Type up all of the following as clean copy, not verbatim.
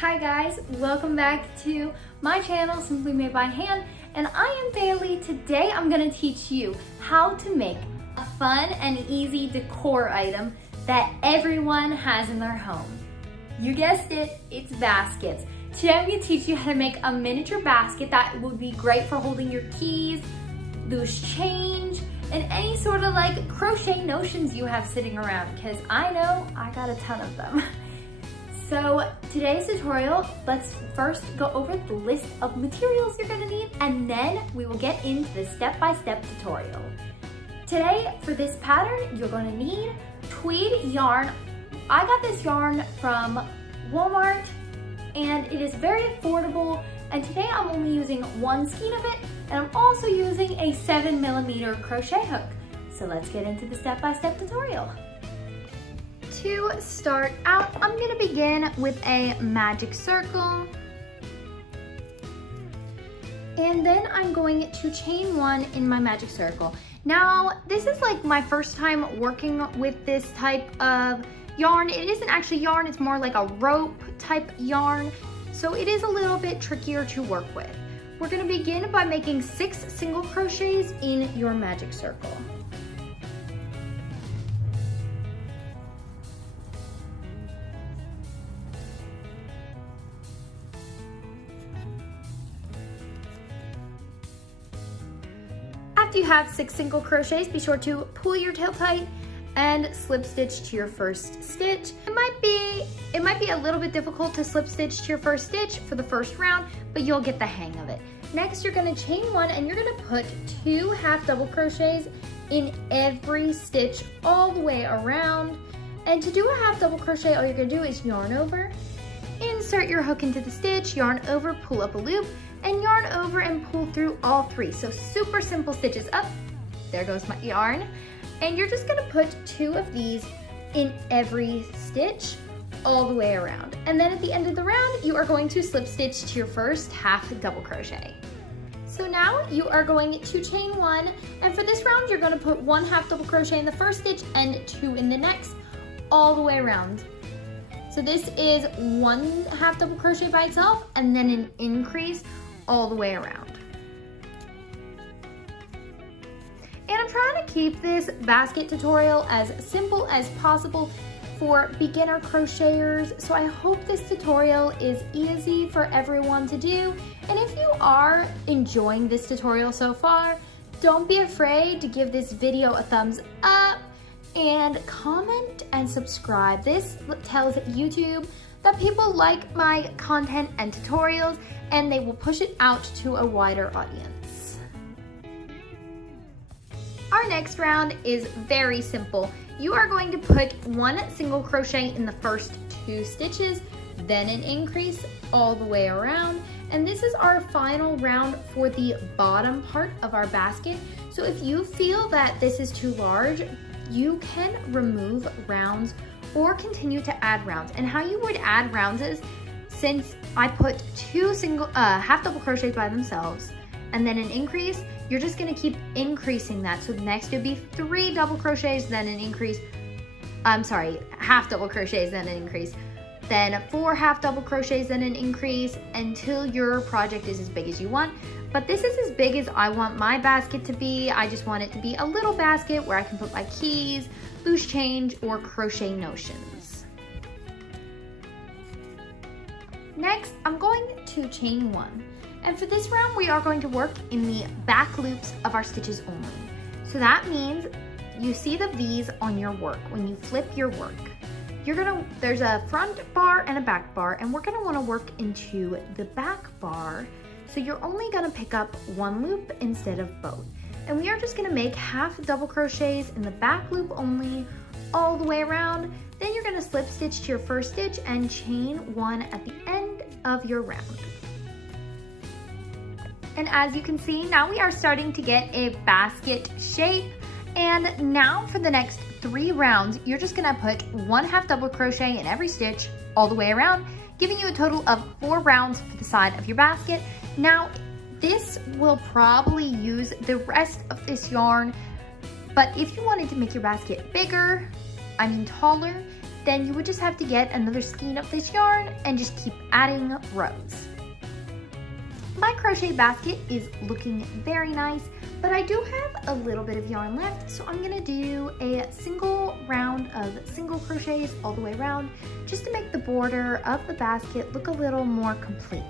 Hi guys, welcome back to my channel, Simply Made by Hand, and I am Bailey. Today I'm going to teach you how to make a fun and easy decor item that everyone has in their home. You guessed it, it's baskets. Today I'm going to teach you how to make a miniature basket that would be great for holding your keys, loose change, and any sort of like crochet notions you have sitting around, because I know I got a ton of them. So today's tutorial, let's first go over the list of materials you're gonna need, and then we will get into the step-by-step tutorial. Today, for this pattern, you're gonna need tweed yarn. I got this yarn from Walmart, and it is very affordable, and today I'm only using one skein of it, and I'm also using a 7mm crochet hook. So let's get into the step-by-step tutorial. To start out, I'm gonna begin with a magic circle. And then I'm going to chain one in my magic circle. Now, this is like my first time working with this type of yarn. It isn't actually yarn, it's more like a rope type yarn. So it is a little bit trickier to work with. We're gonna begin by making 6 single crochets in your magic circle. After you have 6 single crochets, be sure to pull your tail tight and slip stitch to your first stitch. It might be a little bit difficult to slip stitch to your first stitch for the first round, but you'll get the hang of it. Next, you're gonna chain one and you're gonna put 2 half double crochets in every stitch all the way around. And to do a half double crochet, all you're gonna do is yarn over, insert your hook into the stitch, yarn over, pull up a loop, and yarn over and pull through all 3. So super simple stitches up. There goes my yarn. And you're just gonna put 2 of these in every stitch all the way around. And then at the end of the round, you are going to slip stitch to your first half double crochet. So now you are going to chain one, and for this round, you're gonna put 1 half double crochet in the first stitch and 2 in the next, all the way around. So this is 1 half double crochet by itself, and then an increase all the way around. And I'm trying to keep this basket tutorial as simple as possible for beginner crocheters. So I hope this tutorial is easy for everyone to do. And if you are enjoying this tutorial so far, don't be afraid to give this video a thumbs up and comment and subscribe. This tells YouTube that people like my content and tutorials, and they will push it out to a wider audience. Our next round is very simple. You are going to put 1 single crochet in the first 2 stitches, then an increase all the way around. And this is our final round for the bottom part of our basket. So if you feel that this is too large, you can remove rounds or continue to add rounds. And how you would add rounds is, since I put 2 half double crochets by themselves and then an increase, you're just gonna keep increasing that. So next it'd be 3 double crochets, then an increase, half double crochets, then an increase, then 4 half double crochets, then an increase, until your project is as big as you want. But this is as big as I want my basket to be. I just want it to be a little basket where I can put my keys, loose change, or crochet notions. Next, I'm going to chain 1. And for this round, we are going to work in the back loops of our stitches only. So that means you see the V's on your work when you flip your work. There's a front bar and a back bar, and we're gonna wanna work into the back bar. So you're only gonna pick up 1 loop instead of both. And we are just gonna make half double crochets in the back loop only, all the way around. Then you're gonna slip stitch to your first stitch and chain 1 at the end of your round. And as you can see, now we are starting to get a basket shape. And now for the next 3 rounds, you're just gonna put 1 half double crochet in every stitch all the way around, giving you a total of 4 rounds for the side of your basket. Now, this will probably use the rest of this yarn, but if you wanted to make your basket bigger, taller, then you would just have to get another skein of this yarn and just keep adding rows. My crochet basket is looking very nice, but I do have a little bit of yarn left, so I'm gonna do a single round of single crochets all the way around just to make the border of the basket look a little more complete.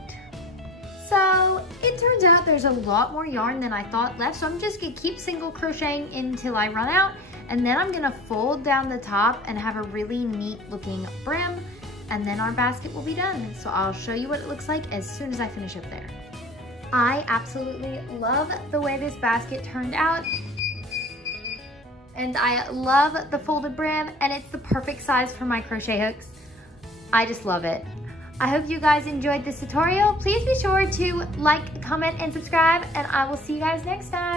So it turns out there's a lot more yarn than I thought left, so I'm just gonna keep single crocheting until I run out, and then I'm gonna fold down the top and have a really neat looking brim, and then our basket will be done. So I'll show you what it looks like as soon as I finish up there. I absolutely love the way this basket turned out, and I love the folded brim, and it's the perfect size for my crochet hooks. I just love it. I hope you guys enjoyed this tutorial. Please be sure to like, comment, and subscribe, and I will see you guys next time.